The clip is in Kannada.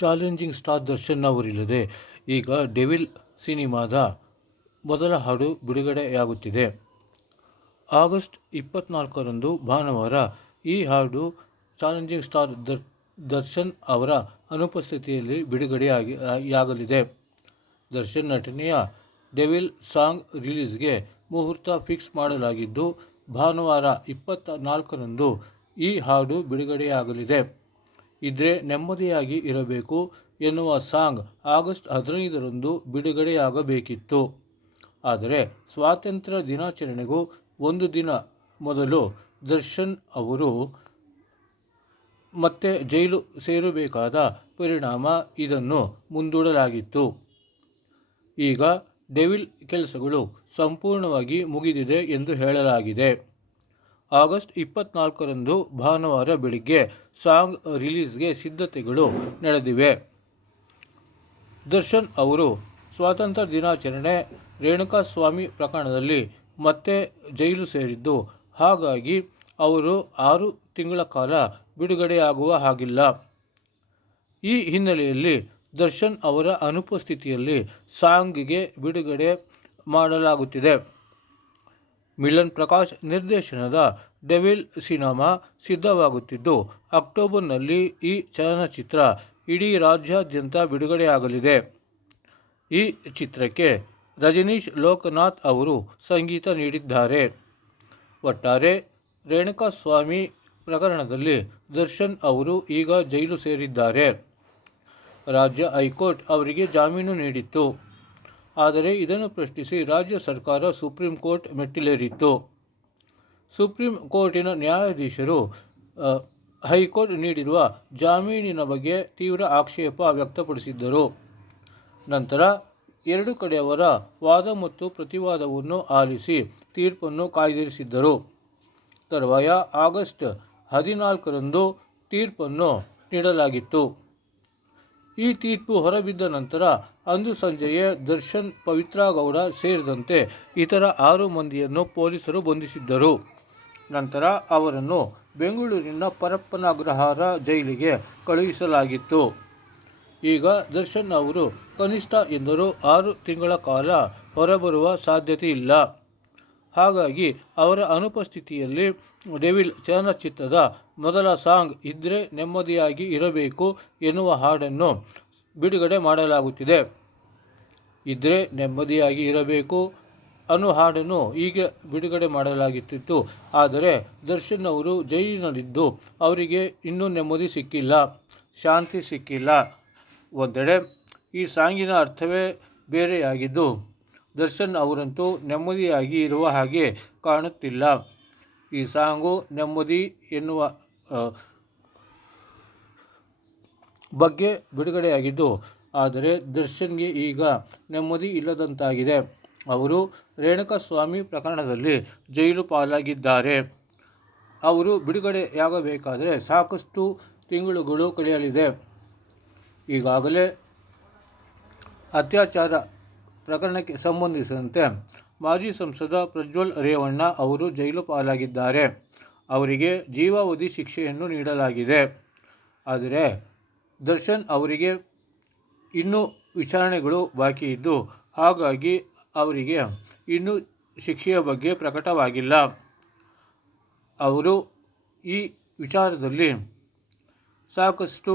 ಚಾಲೆಂಜಿಂಗ್ ಸ್ಟಾರ್ ದರ್ಶನ್ ಅವರಿಲ್ಲದೆ ಈಗ ಡೆವಿಲ್ ಸಿನಿಮಾದ ಮೊದಲ ಹಾಡು ಬಿಡುಗಡೆಯಾಗುತ್ತಿದೆ. ಆಗಸ್ಟ್ ಇಪ್ಪತ್ನಾಲ್ಕರಂದು ಭಾನುವಾರ ಈ ಹಾಡು ಚಾಲೆಂಜಿಂಗ್ ಸ್ಟಾರ್ ದರ್, ದರ್ಶನ್ ಅವರ ಅನುಪಸ್ಥಿತಿಯಲ್ಲಿ ಬಿಡುಗಡೆಯಾಗಿ ಯಾಗಲಿದೆ. ದರ್ಶನ್ ನಟನೆಯ ಡೆವಿಲ್ ಸಾಂಗ್ ರಿಲೀಸ್ಗೆ ಮುಹೂರ್ತ ಫಿಕ್ಸ್ ಮಾಡಲಾಗಿದ್ದು, ಭಾನುವಾರ ಇಪ್ಪತ್ತ ನಾಲ್ಕರಂದು ಈ ಹಾಡು ಬಿಡುಗಡೆಯಾಗಲಿದೆ. ಇದ್ರೆ ನೆಮ್ಮದಿಯಾಗಿ ಇರಬೇಕು ಎನ್ನುವ ಸಾಂಗ್ ಆಗಸ್ಟ್ ಹದಿನೈದರಂದು ಬಿಡುಗಡೆಯಾಗಬೇಕಿತ್ತು. ಆದರೆ ಸ್ವಾತಂತ್ರ್ಯ ದಿನಾಚರಣೆಗೂ ಒಂದು ದಿನ ಮೊದಲು ದರ್ಶನ್ ಅವರು ಮತ್ತೆ ಜೈಲು ಸೇರಬೇಕಾದ ಪರಿಣಾಮ ಇದನ್ನು ಮುಂದೂಡಲಾಗಿತ್ತು. ಈಗ ಡೆವಿಲ್ ಕೆಲಸಗಳು ಸಂಪೂರ್ಣವಾಗಿ ಮುಗಿದಿದೆ ಎಂದು ಹೇಳಲಾಗಿದೆ. ಆಗಸ್ಟ್ ಇಪ್ಪತ್ನಾಲ್ಕರಂದು ಭಾನುವಾರ ಬೆಳಿಗ್ಗೆ ಸಾಂಗ್ ರಿಲೀಸ್ಗೆ ಸಿದ್ಧತೆಗಳು ನಡೆದಿವೆ. ದರ್ಶನ್ ಅವರು ಸ್ವಾತಂತ್ರ್ಯ ದಿನಾಚರಣೆ ರೇಣುಕಾಸ್ವಾಮಿ ಪ್ರಕರಣದಲ್ಲಿ ಮತ್ತೆ ಜೈಲು ಸೇರಿದ್ದು, ಹಾಗಾಗಿ ಅವರು ಆರು ತಿಂಗಳ ಕಾಲ ಬಿಡುಗಡೆಯಾಗುವ ಹಾಗಿಲ್ಲ. ಈ ಹಿನ್ನೆಲೆಯಲ್ಲಿ ದರ್ಶನ್ ಅವರ ಅನುಪಸ್ಥಿತಿಯಲ್ಲಿ ಸಾಂಗ್ಗೆ ಬಿಡುಗಡೆ ಮಾಡಲಾಗುತ್ತಿದೆ. ಮಿಲನ್ ಪ್ರಕಾಶ್ ನಿರ್ದೇಶನದ ಡೆವಿಲ್ ಸಿನಿಮಾ ಸಿದ್ಧವಾಗುತ್ತಿದ್ದು, ಅಕ್ಟೋಬರ್ನಲ್ಲಿ ಈ ಚಲನಚಿತ್ರ ಇಡೀ ರಾಜ್ಯಾದ್ಯಂತ ಬಿಡುಗಡೆಯಾಗಲಿದೆ. ಈ ಚಿತ್ರಕ್ಕೆ ರಜನೀಶ್ ಲೋಕನಾಥ್ ಅವರು ಸಂಗೀತ ನೀಡಿದ್ದಾರೆ. ಒಟ್ಟಾರೆ, ರೇಣುಕಾಸ್ವಾಮಿ ಪ್ರಕರಣದಲ್ಲಿ ದರ್ಶನ್ ಅವರು ಈಗ ಜೈಲು ಸೇರಿದ್ದಾರೆ. ರಾಜ್ಯ ಹೈಕೋರ್ಟ್ ಅವರಿಗೆ ಜಾಮೀನು ನೀಡಿತ್ತು. ಆದರೆ ಇದನ್ನು ಪ್ರಶ್ನಿಸಿ ರಾಜ್ಯ ಸರ್ಕಾರ ಸುಪ್ರೀಂ ಕೋರ್ಟ್ ಮೆಟ್ಟಿಲೇರಿತ್ತು. ಸುಪ್ರೀಂ ಕೋರ್ಟಿನ ನ್ಯಾಯಾಧೀಶರು ಹೈಕೋರ್ಟ್ ನೀಡಿರುವ ಜಾಮೀನಿನ ಬಗ್ಗೆ ತೀವ್ರ ಆಕ್ಷೇಪ ವ್ಯಕ್ತಪಡಿಸಿದ್ದರು. ನಂತರ ಎರಡು ಕಡೆಯವರ ವಾದ ಮತ್ತು ಪ್ರತಿವಾದವನ್ನು ಆಲಿಸಿ ತೀರ್ಪನ್ನು ಕಾಯ್ದಿರಿಸಿದ್ದರು. ತರುವಾಯ ಆಗಸ್ಟ್ ಹದಿನಾಲ್ಕರಂದು ತೀರ್ಪನ್ನು ನೀಡಲಾಗಿತ್ತು. ಈ ತೀರ್ಪು ಹೊರಬಿದ್ದ ನಂತರ ಅಂದು ಸಂಜೆಯೇ ದರ್ಶನ್ ಪವಿತ್ರಗೌಡ ಸೇರಿದಂತೆ ಇತರ ಆರು ಮಂದಿಯನ್ನು ಪೊಲೀಸರು ಬಂಧಿಸಿದ್ದರು. ನಂತರ ಅವರನ್ನು ಬೆಂಗಳೂರಿನ ಪರಪ್ಪನ ಅಗ್ರಹಾರ ಜೈಲಿಗೆ ಕಳುಹಿಸಲಾಗಿತ್ತು. ಈಗ ದರ್ಶನ್ ಅವರು ಕನಿಷ್ಠ ಎಂದರೂ ಆರು ತಿಂಗಳ ಕಾಲ ಹೊರಬರುವ ಸಾಧ್ಯತೆ ಇಲ್ಲ. ಹಾಗಾಗಿ ಅವರ ಅನುಪಸ್ಥಿತಿಯಲ್ಲಿ ಡೆವಿಲ್ ಚಲನಚಿತ್ರದ ಮೊದಲ ಸಾಂಗ್ ಇದ್ರೆ ನೆಮ್ಮದಿಯಾಗಿ ಇರಬೇಕು ಎನ್ನುವ ಹಾಡನ್ನು ಬಿಡುಗಡೆ ಮಾಡಲಾಗುತ್ತಿದೆ. ಇದ್ರೆ ನೆಮ್ಮದಿಯಾಗಿ ಇರಬೇಕು ಅನ್ನೋ ಹಾಡನ್ನು ಈಗ ಬಿಡುಗಡೆ ಮಾಡಲಾಗುತ್ತಿತ್ತು. ಆದರೆ ದರ್ಶನ್ ಅವರು ಜೈಲಿನಲ್ಲಿದ್ದು ಅವರಿಗೆ ಇನ್ನೂ ನೆಮ್ಮದಿ ಸಿಕ್ಕಿಲ್ಲ, ಶಾಂತಿ ಸಿಕ್ಕಿಲ್ಲ. ಒಂದೆಡೆ ಈ ಸಾಂಗಿನ ಅರ್ಥವೇ ಬೇರೆಯಾಗಿದ್ದು ದರ್ಶನ್ ಅವರಂತೂ ನೆಮ್ಮದಿಯಾಗಿ ಇರುವ ಹಾಗೆ ಕಾಣುತ್ತಿಲ್ಲ. ಈ ಸಾಂಗು ನೆಮ್ಮದಿ ಎನ್ನುವ ಬಗ್ಗೆ ಬಿಡುಗಡೆಯಾಗಿದ್ದು, ಆದರೆ ದರ್ಶನ್ಗೆ ಈಗ ನೆಮ್ಮದಿ ಇಲ್ಲದಂತಾಗಿದೆ. ಅವರು ರೇಣುಕಾಸ್ವಾಮಿ ಪ್ರಕರಣದಲ್ಲಿ ಜೈಲು ಪಾಲಾಗಿದ್ದಾರೆ. ಅವರು ಬಿಡುಗಡೆಯಾಗಬೇಕಾದರೆ ಸಾಕಷ್ಟು ತಿಂಗಳುಗಳು ಕಳೆಯಲಿದೆ. ಈಗಾಗಲೇ ಅತ್ಯಾಚಾರ ಪ್ರಕರಣಕ್ಕೆ ಸಂಬಂಧಿಸಿದಂತೆ ಮಾಜಿ ಸಂಸದ ಪ್ರಜ್ವಲ್ ರೇವಣ್ಣ ಅವರು ಜೈಲು ಪಾಲಾಗಿದ್ದಾರೆ. ಅವರಿಗೆ ಜೀವಾವಧಿ ಶಿಕ್ಷೆಯನ್ನು ನೀಡಲಾಗಿದೆ. ಆದರೆ ದರ್ಶನ್ ಅವರಿಗೆ ಇನ್ನೂ ವಿಚಾರಣೆಗಳು ಬಾಕಿ ಇದ್ದು, ಹಾಗಾಗಿ ಅವರಿಗೆ ಇನ್ನೂ ಶಿಕ್ಷೆಯ ಬಗ್ಗೆ ಪ್ರಕಟವಾಗಿಲ್ಲ. ಅವರು ಈ ವಿಚಾರದಲ್ಲಿ ಸಾಕಷ್ಟು